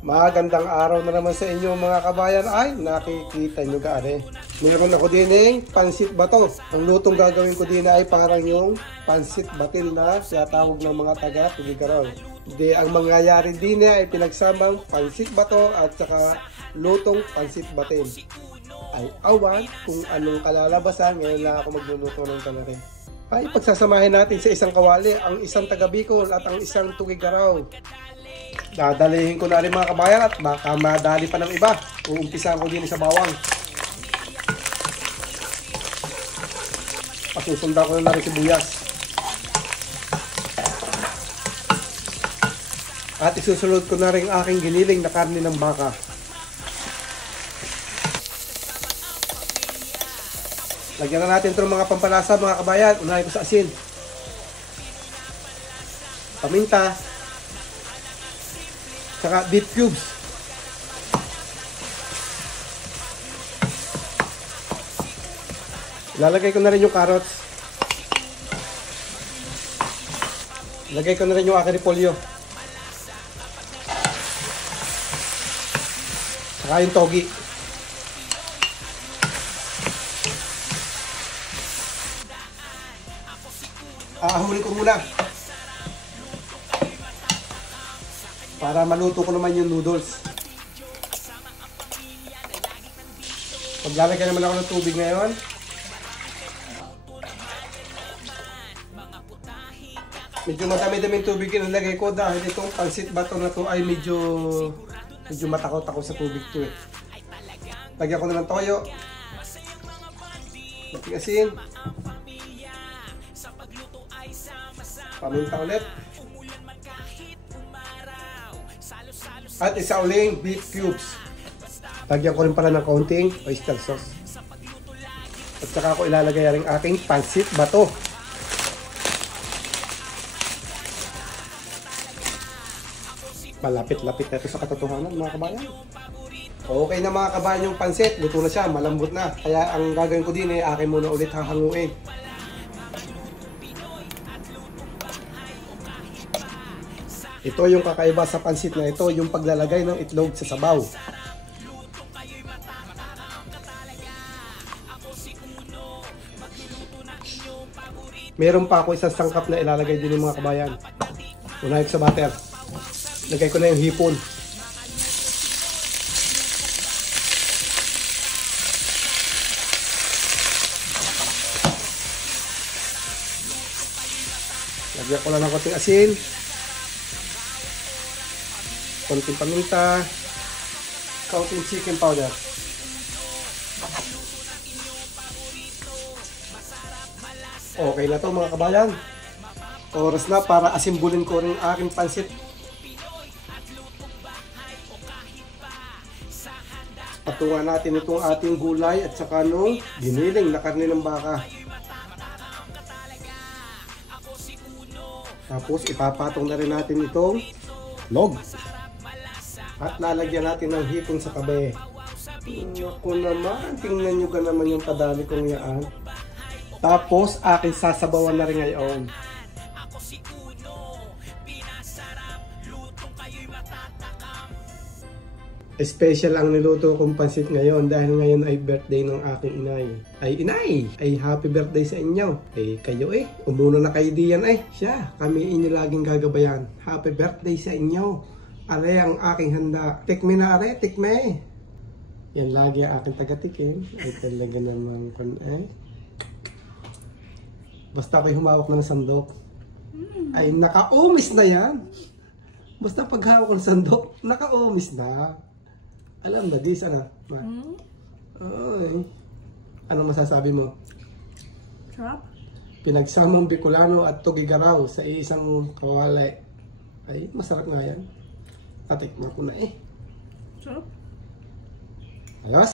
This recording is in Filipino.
Magandang araw na naman sa inyo mga kabayan. Ay, nakikita nyo gaari. Meron ako din pansit bato. Ang lutong gagawin ko din ay parang yung pansit batil na tawag ng mga taga Tugigarao. Di ang mangyayari din ay pinagsamang pansit bato at saka lutong pansit batil. Ay awan kung anong kalalabasan. Ngayon lang ako magluluto ng kanari. Ay pagsasamahin natin sa isang kawali ang isang taga Bicol at ang isang Tugigarao. Dadalihin ko na rin mga kabayan at baka madali pa ng iba. Uumpisahan ko din sa bawang. Pasusundan ko na rin sibuyas. At isusunod ko na rin aking giniling na karne ng baka. Lagyan na natin ito ng mga pampalasa mga kabayan. Unahin ko sa asin. Paminta. Saka beef cubes. Lalagay ko na rin yung carrots. Lagay ko na rin yung aking repolyo. Saka yung togi. Ahulin ko muna. Para maluto ko naman yung noodles. Paglalagay naman ako ng tubig ngayon. Medyo madami-daming tubig yung nilagay ko dahil itong pansit bato na to ay medyo matakot ako sa tubig to eh. Lagyan ko na ng toyo. Mating asin. Paminta ulit. At isa uling beef cubes. Lagyan ko rin pala ng kaunting oyster sauce. At saka ako ilalagay rin aking pansit bato. Malapit-lapit na ito sa katotohanan mga kabayan. Okay na mga kabayan yung pansit. Luto na siya, malambot na. Kaya ang gagawin ko din akin muna ulit hahanguin. Ito yung kakaiba sa pansit na ito, yung paglalagay ng itlog sa sabaw. Meron pa ako isang sangkap na ilalagay din ng mga kabayan. Unahin ko sa butter. Lagay ko na yung hipon. Lagyan ko lang ng konting asin. Konting paminta, konting chicken powder. Okay na to mga kabayan. Oras na para asimbulin ko rin aking pansit. Patungan natin itong ating gulay at saka nung giniling na karne ng baka. Tapos ipapatong na rin natin itong log. At lalagyan natin ng hipon sa tabi. Naku naman, tingnan nyo ka naman yung kadami kong yaan. Tapos akin sasabawan na rin ngayon. Special ang niluto kong pansit ngayon dahil ngayon ay birthday ng aking inay. Ay happy birthday sa inyo. Kayo umuna na kayo diyan siya, kami inyo laging gagabayan. Happy birthday sa inyo. Are ang aking handa. Tikme na are, tikme. Yan lagi ang aking taga-tikim. Ay talaga naman basta ako'y humawak na ng sandok. Ay naka-umis na yan. Basta paghawak ko ng sandok, naka-umis na. Alam na, di sana. Ay. Anong masasabi mo? Sarap. Pinagsamang Bicolano at Tugigarao sa isang kawali. Ay, masarap nga yan. Tatikman ko na Sarap. Ayos.